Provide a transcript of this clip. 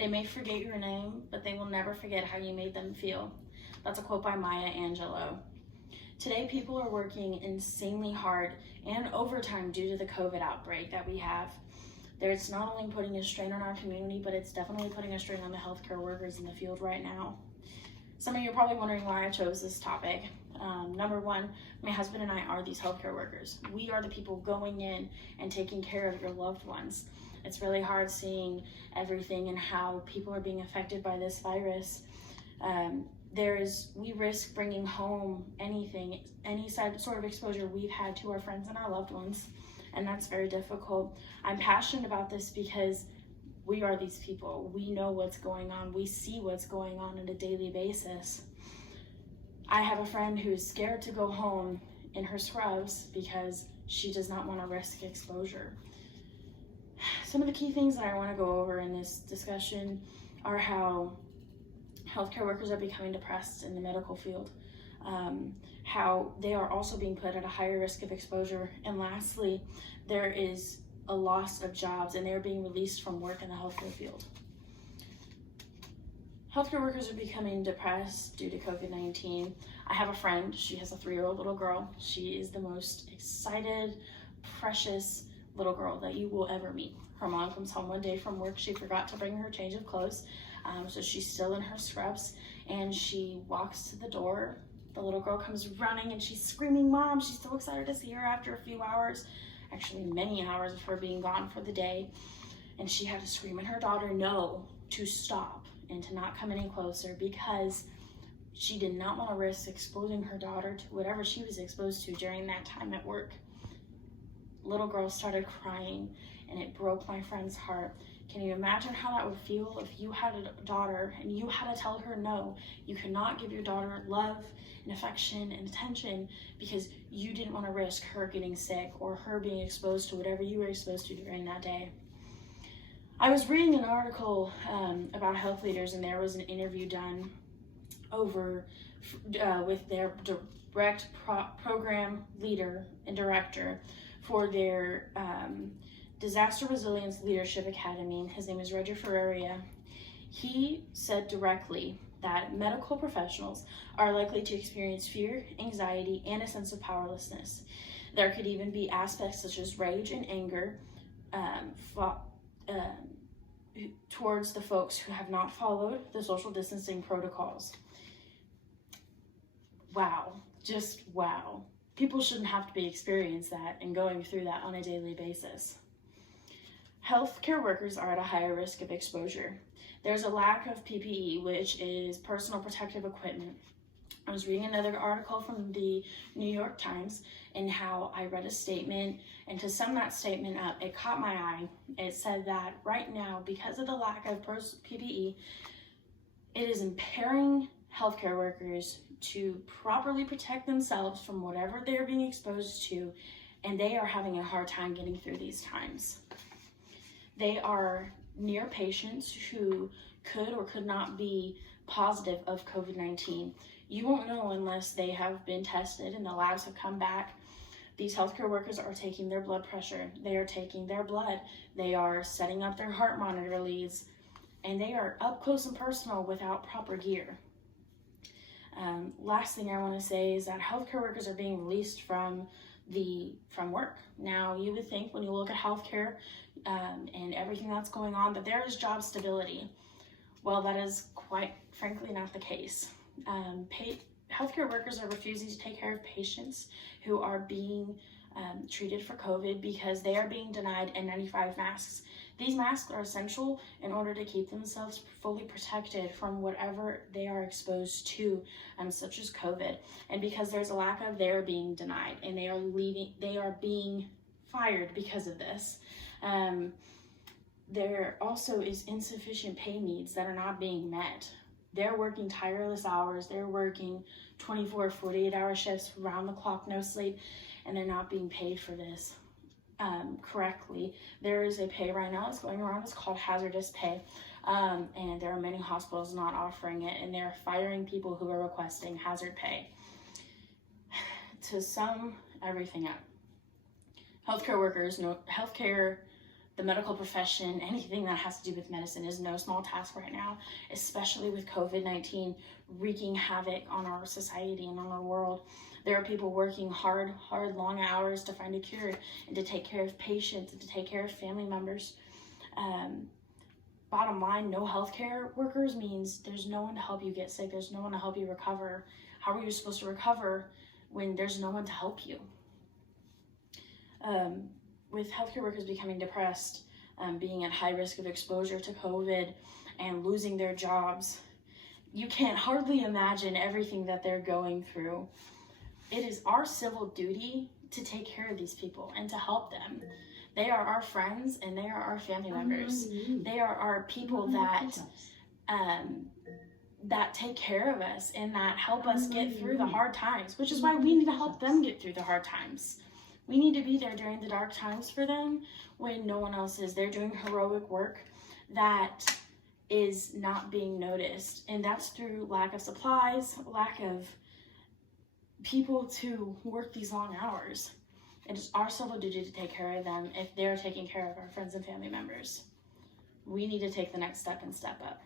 They may forget your name, but they will never forget how you made them feel. That's a quote by Maya Angelou. Today, people are working insanely hard and overtime due to the COVID outbreak that we have. It's not only putting a strain on our community, but it's definitely putting a strain on the healthcare workers in the field right now. Some of you are probably wondering why I chose this topic. Number one, my husband and I are these healthcare workers. We are the people going in and taking care of your loved ones. It's really hard seeing everything and how people are being affected by this virus. We risk bringing home any sort of exposure we've had to our friends and our loved ones, and that's very difficult. I'm passionate about this because we are these people. We know what's going on. We see what's going on a daily basis. I have a friend who's scared to go home in her scrubs because she does not want to risk exposure. Some of the key things that I want to go over in this discussion are how healthcare workers are becoming depressed in the medical field, how they are also being put at a higher risk of exposure, and lastly, there is a loss of jobs and they're being released from work in the healthcare field. Healthcare workers are becoming depressed due to COVID-19. I have a friend, she has a 3-year-old little girl. She is the most excited, precious little girl that you will ever meet. Her mom comes home one day from work, she forgot to bring her change of clothes, so she's still in her scrubs, and she walks to the door. The little girl comes running and she's screaming, "Mom!" She's so excited to see her after a few hours, actually many hours of her being gone for the day, and she had to scream at her daughter no to stop and to not come any closer because she did not want to risk exposing her daughter to whatever she was exposed to during that time at work. Little girl started crying and it broke my friend's heart. Can you imagine how that would feel if you had a daughter and you had to tell her no? You could not give your daughter love and affection and attention because you didn't want to risk her getting sick or her being exposed to whatever you were exposed to during that day. I was reading an article about health leaders, and there was an interview done over with their direct program leader and director for their Disaster Resilience Leadership Academy. His name is Roger Ferreira. He said directly that medical professionals are likely to experience fear, anxiety, and a sense of powerlessness. There could even be aspects such as rage and anger towards the folks who have not followed the social distancing protocols. Wow, just wow. People shouldn't have to be experiencing that and going through that on a daily basis. Healthcare workers are at a higher risk of exposure. There's a lack of PPE, which is personal protective equipment. I was reading another article from the New York Times and how I read a statement, and to sum that statement up, it caught my eye. It said that right now, because of the lack of PPE, it is impairing healthcare workers to properly protect themselves from whatever they're being exposed to, and they are having a hard time getting through these times. They are near patients who could or could not be positive of COVID-19. You won't know unless they have been tested and the labs have come back. These healthcare workers are taking their blood pressure, they are taking their blood, they are setting up their heart monitor leads, and they are up close and personal without proper gear. Last thing I want to say is that healthcare workers are being released from work. Now, you would think when you look at healthcare and everything that's going on that there is job stability. Well, that is quite frankly not the case. Healthcare workers are refusing to take care of patients who are being treated for COVID because they are being denied N95 masks. These masks are essential in order to keep themselves fully protected from whatever they are exposed to, such as COVID. And because there's a lack of, they are being denied and they are being fired because of this. There also is insufficient pay needs that are not being met. They're working tireless hours. They're working 24, 48-hour shifts, round the clock, no sleep, and they're not being paid for this correctly. There is a pay right now that's going around. It's called hazardous pay, and there are many hospitals not offering it, and they're firing people who are requesting hazard pay. To sum everything up, healthcare workers, the medical profession, anything that has to do with medicine is no small task right now, especially with COVID-19 wreaking havoc on our society and on our world. There are people working hard, long hours to find a cure and to take care of patients and to take care of family members. Bottom line, no healthcare workers means there's no one to help you get sick. There's no one to help you recover. How are you supposed to recover when there's no one to help you? With healthcare workers becoming depressed, being at high risk of exposure to COVID and losing their jobs, you can't hardly imagine everything that they're going through. It is our civil duty to take care of these people and to help them. They are our friends and they are our family members. They are our people that take care of us and that help us get through the hard times, which is why we need to help them get through the hard times. We need to be there during the dark times for them when no one else is. They're doing heroic work that is not being noticed, and that's through lack of supplies, lack of people to work these long hours. It is our civil duty to take care of them if they're taking care of our friends and family members. We need to take the next step and step up.